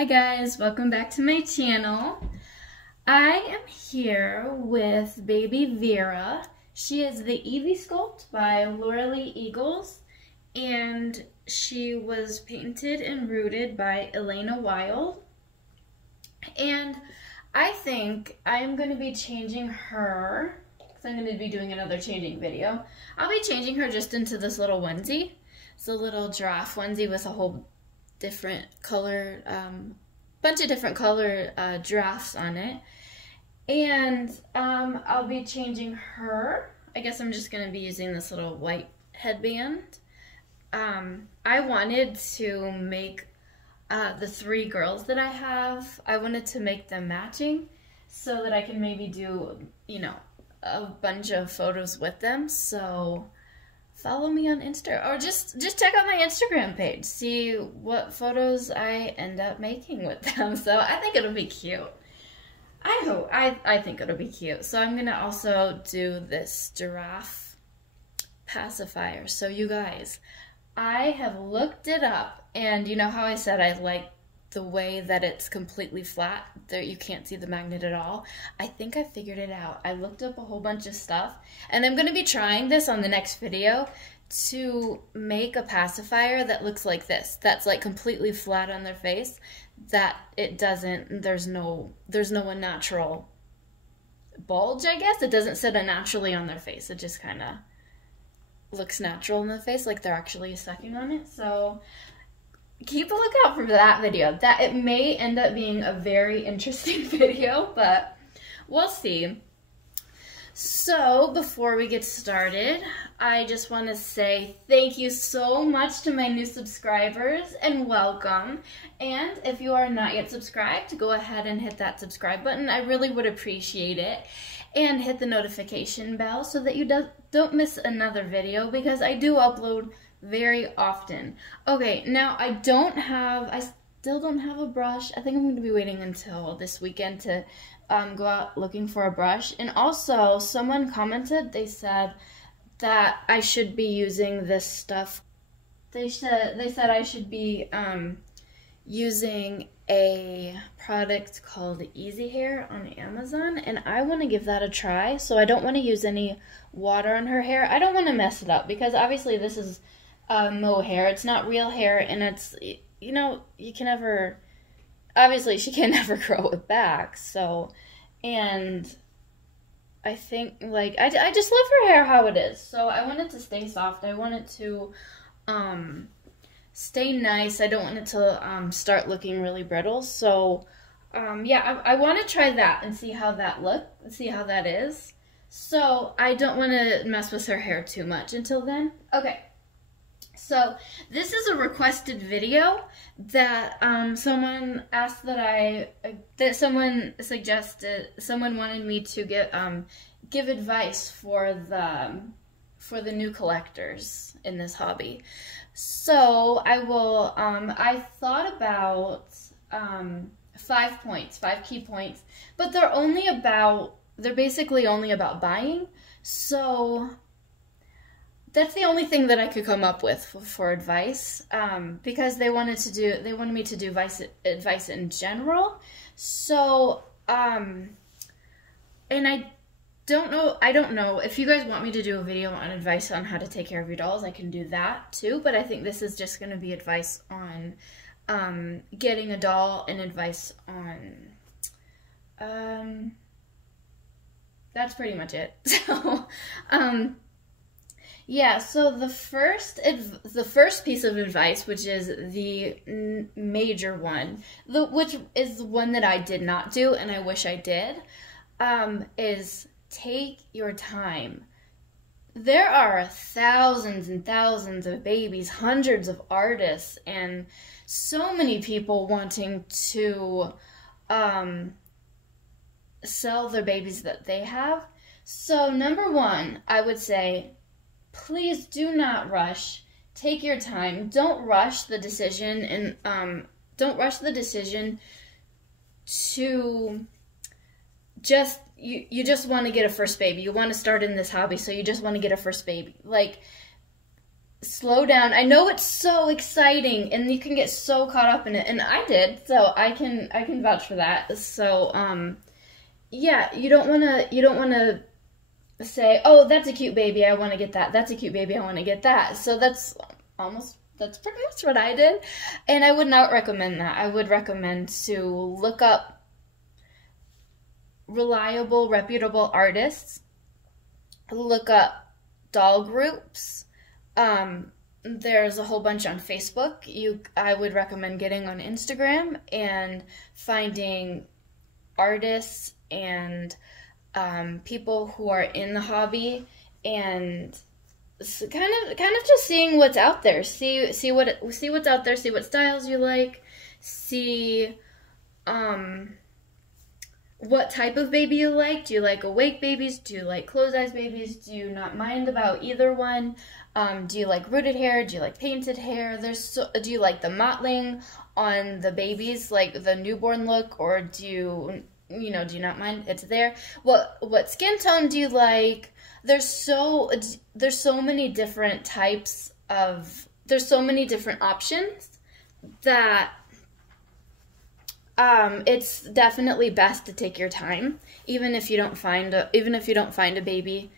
Hi guys, welcome back to my channel. I am here with baby Vera. She is the Evie sculpt by Lauralee Eagles, and she was painted and rooted by Elena Wild. And I think I am going to be changing her, because I'm going to be doing another changing video. I'll be changing her just into this little onesie. It's a little giraffe onesie with a whole different color, bunch of different color giraffes on it. And I'll be changing her. I guess I'm just going to be using this little white headband. I wanted to make the three girls that I have, I wanted to make them matching so that I can maybe do, you know, a bunch of photos with them. So follow me on Insta, or just check out my Instagram page, see what photos I end up making with them. So I think it'll be cute. I think it'll be cute. So I'm gonna also do this giraffe pacifier. So you guys, I have looked it up, and you know how I said I like the way that it's completely flat, that you can't see the magnet at all? I think I figured it out. I looked up a whole bunch of stuff, and I'm gonna be trying this on the next video to make a pacifier that looks like this, that's like completely flat on their face, that it doesn't, there's no unnatural bulge, I guess. It doesn't sit unnaturally on their face. It just kind of looks natural in the face, like they're actually sucking on it. So keep a lookout for that video. That it may end up being a very interesting video, but we'll see. So before we get started, I just want to say thank you so much to my new subscribers and welcome. And if you are not yet subscribed, go ahead and hit that subscribe button. I really would appreciate it. And hit the notification bell so that you don't miss another video, because I do upload very often. Okay, now I still don't have a brush. I think I'm going to be waiting until this weekend to go out looking for a brush. And also, someone commented, they said that I should be using this stuff. They said I should be using a product called Easy Hair on Amazon, and I want to give that a try. So I don't want to use any water on her hair. I don't want to mess it up, because obviously this is mohair. It's not real hair, and it's, you know, you can never, obviously she can never grow it back. So, and I think, like, I just love her hair how it is. So I want it to stay soft. I want it to stay nice. I don't want it to start looking really brittle. So yeah, I want to try that and see how that is. So I don't want to mess with her hair too much until then. Okay. So this is a requested video that someone asked that someone suggested, someone wanted me to give advice for the new collectors in this hobby. So I will, I thought about 5 key points, but they're basically only about buying. So that's the only thing that I could come up with for advice, because they wanted me to do advice in general. So, and I don't know if you guys want me to do a video on advice on how to take care of your dolls. I can do that too, but I think this is just going to be advice on getting a doll, and advice on that's pretty much it. So yeah, so the first piece of advice, which is the major one, which is the one that I did not do and I wish I did, is take your time. There are thousands and thousands of babies, hundreds of artists, and so many people wanting to sell their babies that they have. So number one, I would say, please do not rush. Take your time. Don't rush the decision, and don't rush the decision to just you just want to get a first baby. You want to start in this hobby, so you just want to get a first baby. Like, slow down. I know it's so exciting and you can get so caught up in it, and I did, so I can vouch for that. So yeah, you don't want to say, "Oh, that's a cute baby, I want to get that. That's a cute baby, I want to get that." So that's pretty much what I did. And I would not recommend that. I would recommend to look up reliable, reputable artists, look up doll groups. There's a whole bunch on Facebook. I would recommend getting on Instagram and finding artists and people who are in the hobby, and kind of just seeing what's out there. See what's out there. See what styles you like. See what type of baby you like. Do you like awake babies? Do you like closed eyes babies? Do you not mind about either one? Do you like rooted hair? Do you like painted hair? Do you like the mottling on the babies, like the newborn look, or do you not mind? It's there. What skin tone do you like? There's so many different types of, there's so many different options that it's definitely best to take your time, even if you don't find a baby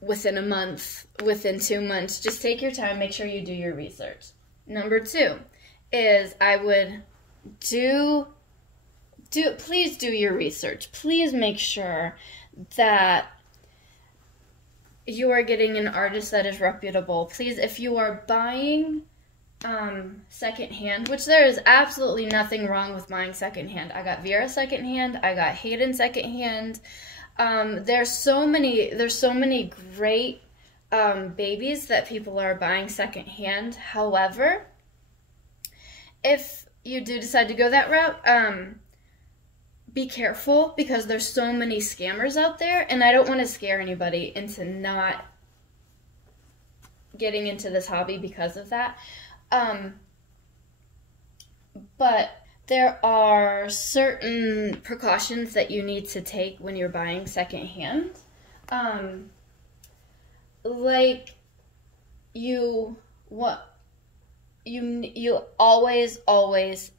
within a month, within 2 months. Just take your time, make sure you do your research. Number 2 is I would please do your research. Please make sure that you are getting an artist that is reputable. Please, if you are buying secondhand, which there is absolutely nothing wrong with buying secondhand. I got Vera secondhand. I got Hayden secondhand. There's so many great babies that people are buying secondhand. However, if you do decide to go that route, be careful, because there's so many scammers out there, and I don't want to scare anybody into not getting into this hobby because of that. But there are certain precautions that you need to take when you're buying secondhand. Like you always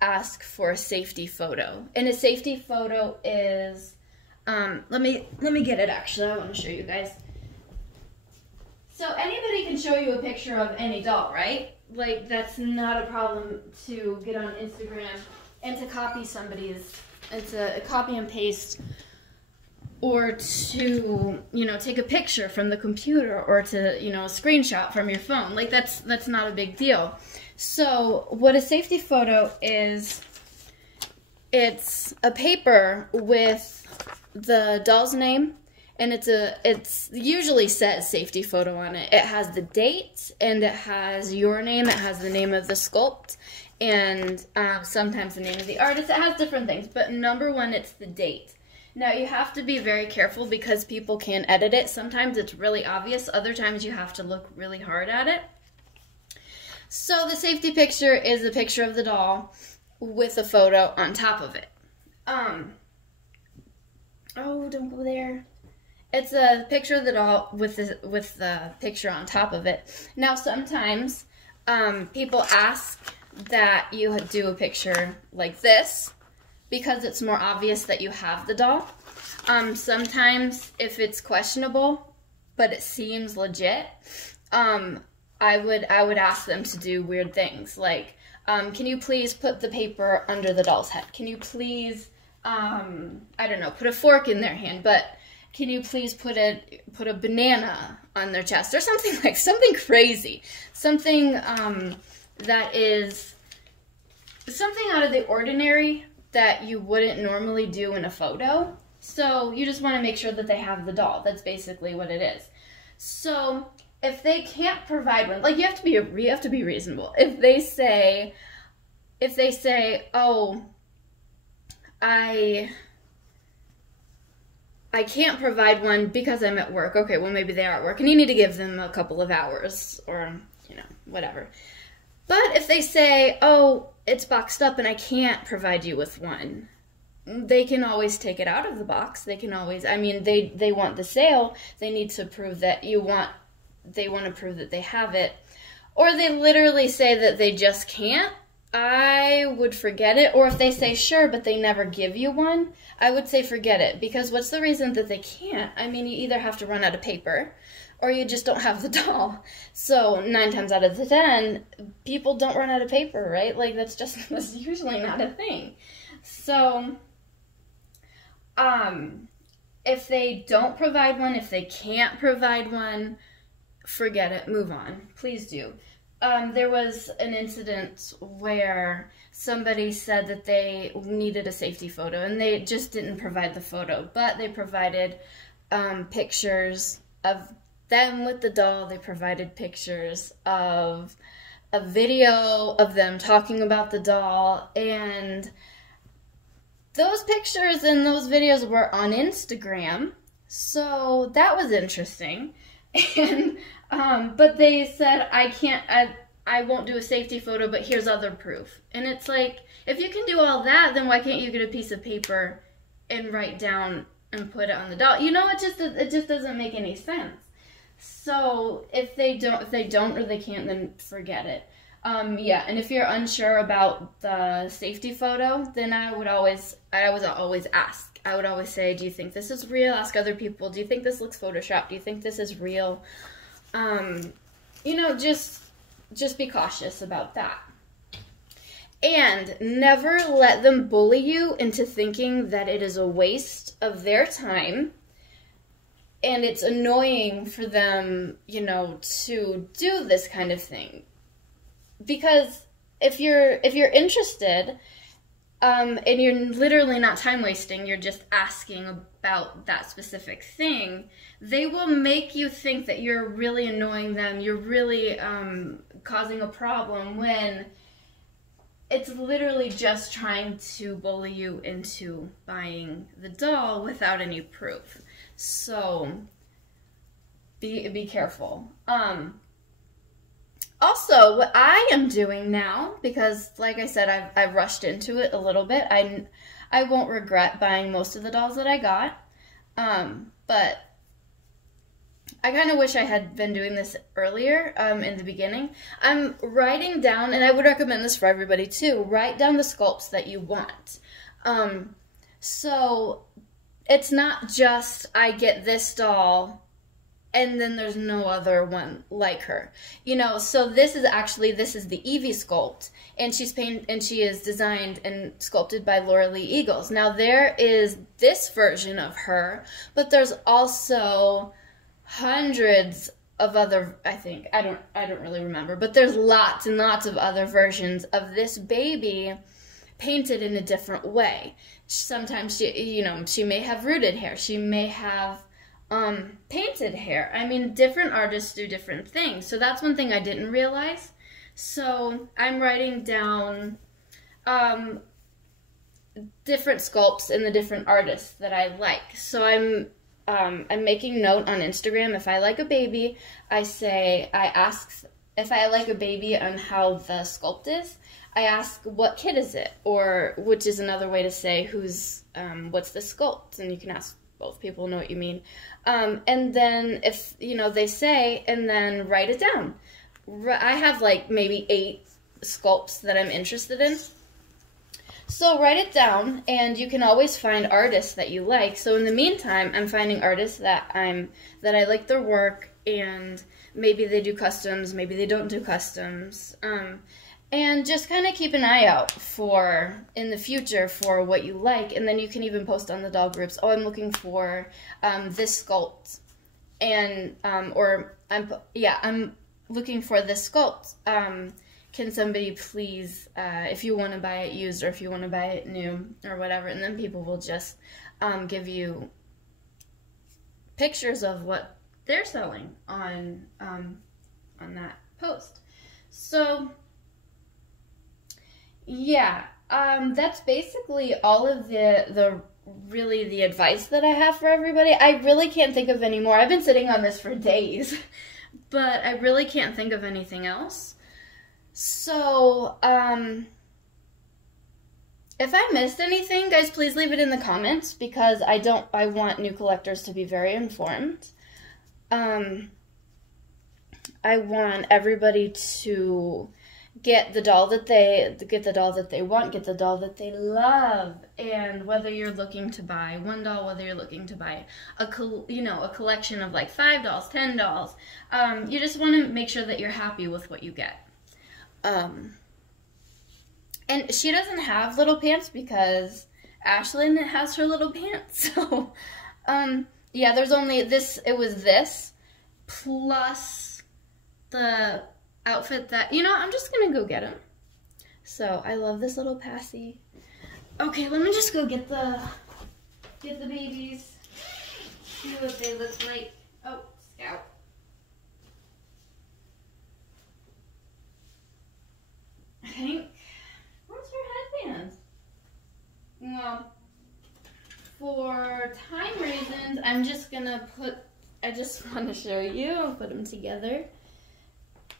ask for a safety photo. And a safety photo is, let me get it actually, I want to show you guys. So anybody can show you a picture of any doll, right? Like, that's not a problem to get on Instagram and to copy to copy and paste, or to, take a picture from the computer, or to, a screenshot from your phone. Like, that's not a big deal. So what a safety photo is, it's a paper with the doll's name, and it's usually says safety photo on it. It has the date, and it has your name, it has the name of the sculpt, and sometimes the name of the artist. It has different things, but number one, it's the date. Now, you have to be very careful because people can edit it. Sometimes it's really obvious, other times you have to look really hard at it. So the safety picture is a picture of the doll with a photo on top of it. Oh, don't go there. It's a picture of the doll with the picture on top of it. Now, sometimes people ask that you do a picture like this because it's more obvious that you have the doll. Sometimes, if it's questionable, but it seems legit, I would ask them to do weird things, like, can you please put the paper under the doll's head? Can you please, I don't know, put a fork in their hand, but can you please put a banana on their chest, or something crazy, something that is something out of the ordinary that you wouldn't normally do in a photo. So you just want to make sure that they have the doll. That's basically what it is. So if they can't provide one, like, you have to be reasonable. If they say, oh, I can't provide one because I'm at work. Okay, well, maybe they are at work, and you need to give them a couple of hours, or, whatever. But if they say, oh, it's boxed up and I can't provide you with one, they can always take it out of the box. They can always, they want the sale. They need to prove that you want they want to prove that they have it, or they literally say that they just can't, I would forget it. Or if they say sure, but they never give you one, I would say forget it. Because what's the reason that they can't? I mean, you either have to run out of paper, or you just don't have the doll. So 9 times out of 10, people don't run out of paper, right? Like, that's usually not a thing. So, if they don't provide one, if they can't provide one, forget it, move on. Please do. There was an incident where somebody said that they needed a safety photo, and they just didn't provide the photo, but they provided pictures of them with the doll. They provided pictures of a video of them talking about the doll, and those pictures and those videos were on Instagram, so that was interesting. And but they said, I won't do a safety photo, but here's other proof. And it's like, if you can do all that, then why can't you get a piece of paper and write down and put it on the doll? You know, it just doesn't make any sense. So if they don't or they can't, then forget it. Yeah, and if you're unsure about the safety photo, then I would always ask. I would always say, do you think this is real? Ask other people, do you think this looks photoshopped? Do you think this is real? You know, just be cautious about that. And never let them bully you into thinking that it is a waste of their time and it's annoying for them, you know, to do this kind of thing. Because if you're interested, and you're literally not time wasting, you're just asking about that specific thing, they will make you think that you're really annoying them, you're really causing a problem, when it's literally just trying to bully you into buying the doll without any proof. So be careful. Also, what I am doing now, because like I said, I've rushed into it a little bit, I won't regret buying most of the dolls that I got, but I kind of wish I had been doing this earlier, in the beginning. I'm writing down, and I would recommend this for everybody too, write down the sculpts that you want. So it's not just, I get this doll, and then there's no other one like her. You know, so this is the Evie sculpt, and she is designed and sculpted by Laura Lee Eagles. Now there is this version of her, but there's also hundreds of other, I don't really remember, but there's lots and lots of other versions of this baby painted in a different way. Sometimes she may have rooted hair, she may have painted hair. I mean, different artists do different things. So that's one thing I didn't realize. So I'm writing down different sculpts and the different artists that I like. So I'm making note on Instagram. If I like a baby, I ask if I like a baby on how the sculpt is. I ask, what kid is it? Or, which is another way to say what's the sculpt? And you can ask, both people know what you mean. And then if, they say, and then write it down. I have like maybe 8 sculpts that I'm interested in. So write it down, and you can always find artists that you like. So in the meantime, I'm finding artists that I like their work, and maybe they do customs, maybe they don't do customs. And just kind of keep an eye out for, in the future, for what you like. And then you can even post on the doll groups, oh, I'm looking for this sculpt. And, I'm looking for this sculpt. Can somebody please, if you want to buy it used or if you want to buy it new or whatever. And then people will just give you pictures of what they're selling on that post. So yeah, that's basically all of the advice that I have for everybody. I really can't think of any more. I've been sitting on this for days, but I really can't think of anything else. So, if I missed anything, guys, please leave it in the comments, because I want new collectors to be very informed. I want everybody to get the doll that they want, get the doll that they love. And whether you're looking to buy one doll, whether you're looking to buy a collection of like 5 dolls, 10 dolls, you just want to make sure that you're happy with what you get. And she doesn't have little pants because Ashlyn has her little pants. So yeah, there's only this, it was this plus the outfit that, I'm just gonna go get him. So I love this little passy. Okay, let me just go get the babies, see what they look like. Oh, Scout. I think, where's her headband? Well, for time reasons, I'm just gonna I just want to show you, I'll put them together.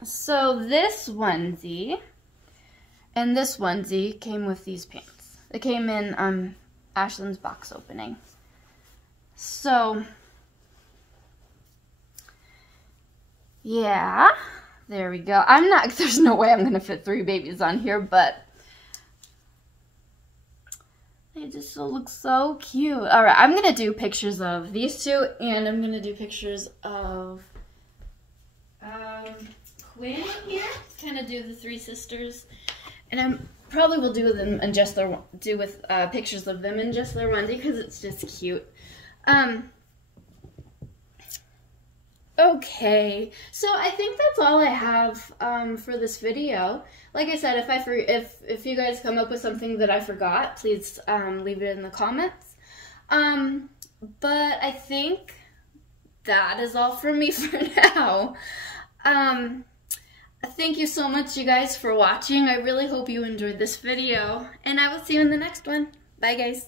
So this onesie and this onesie came with these pants. It came in Ashlyn's box opening. So yeah, there we go. There's no way I'm gonna fit 3 babies on here, but they just look so cute. All right, I'm gonna do pictures of these 2, and I'm gonna do pictures of Quinn here. Kind of do the 3 sisters, and I probably will do them in just their pictures of them in just their onesie because it's just cute. Okay, so I think that's all I have for this video. Like I said, if you guys come up with something that I forgot, please leave it in the comments. But I think that is all for me for now. Thank you so much, you guys, for watching. I really hope you enjoyed this video, and I will see you in the next one. Bye, guys.